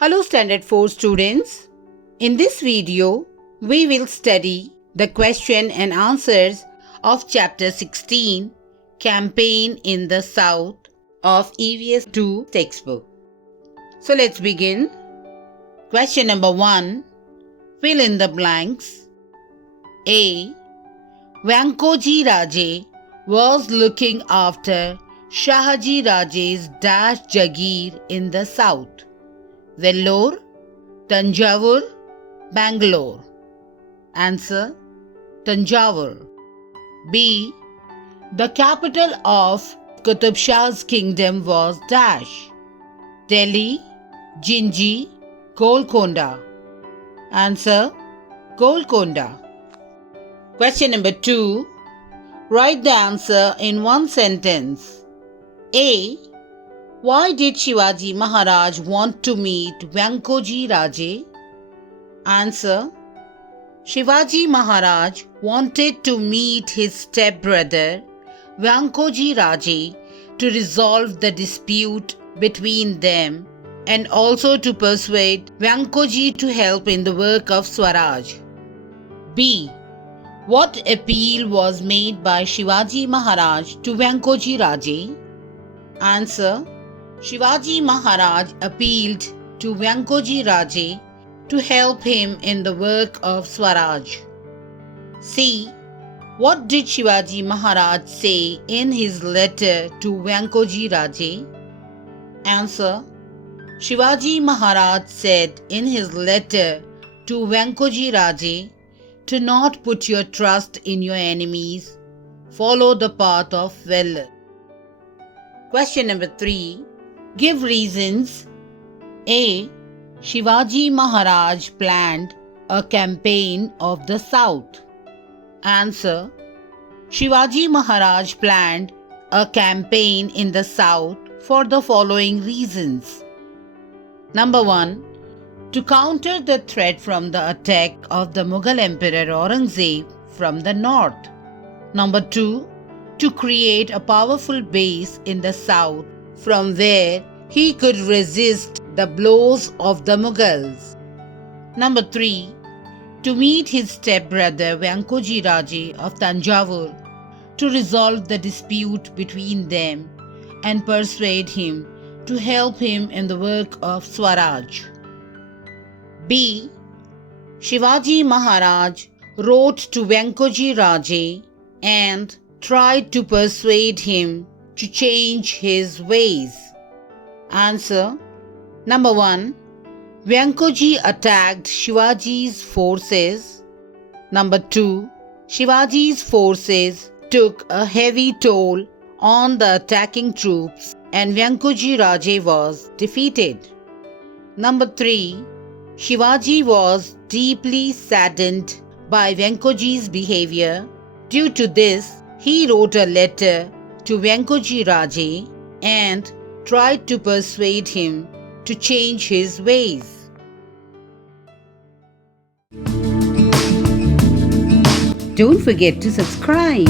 Hello Standard 4 students. In this video, we will study the question and answers of Chapter 16, Campaign in the South of EVS 2 textbook. So let's begin. Question number 1. Fill in the blanks. A. Vyankoji Raje was looking after Shahaji Raje's Jagir in the south. Vellore, Tanjavur, Bangalore. Answer: Tanjavur. B. The capital of Kutubshah's kingdom was Delhi, Jinji, Golconda. Answer: Golconda. Question number 2. Write the answer in one sentence. A. Why did Shivaji Maharaj want to meet Vyankoji Raje? Answer: Shivaji Maharaj wanted to meet his stepbrother Vyankoji Raje to resolve the dispute between them and also to persuade Vyankoji to help in the work of Swaraj. B. What appeal was made by Shivaji Maharaj to Vyankoji Raje? Answer: Shivaji Maharaj appealed to Vyankoji Raje to help him in the work of Swaraj. C. What did Shivaji Maharaj say in his letter to Vyankoji Raje? Answer: Shivaji Maharaj said in his letter to Vyankoji Raje to not put your trust in your enemies, follow the path of valor. Question number 3. Give reasons. A. Shivaji Maharaj planned a campaign of the south. Answer: Shivaji Maharaj planned a campaign in the south for the following reasons. Number 1. To counter the threat from the attack of the Mughal Emperor Aurangzeb from the north. Number 2. To create a powerful base in the south from where he could resist the blows of the Mughals. Number 3. To meet his stepbrother Vyankoji Raje of Tanjavur to resolve the dispute between them and persuade him to help him in the work of Swaraj. B. Shivaji Maharaj wrote to Vyankoji Raje and tried to persuade him to change his ways. Answer: Number 1. Vyankoji attacked Shivaji's forces. Number 2. Shivaji's forces took a heavy toll on the attacking troops and Vyankoji Raje was defeated. Number 3. Shivaji was deeply saddened by Vyankoji's behavior. Due to this, he wrote a letter to Vyankoji Raje and tried to persuade him to change his ways. Don't forget to subscribe.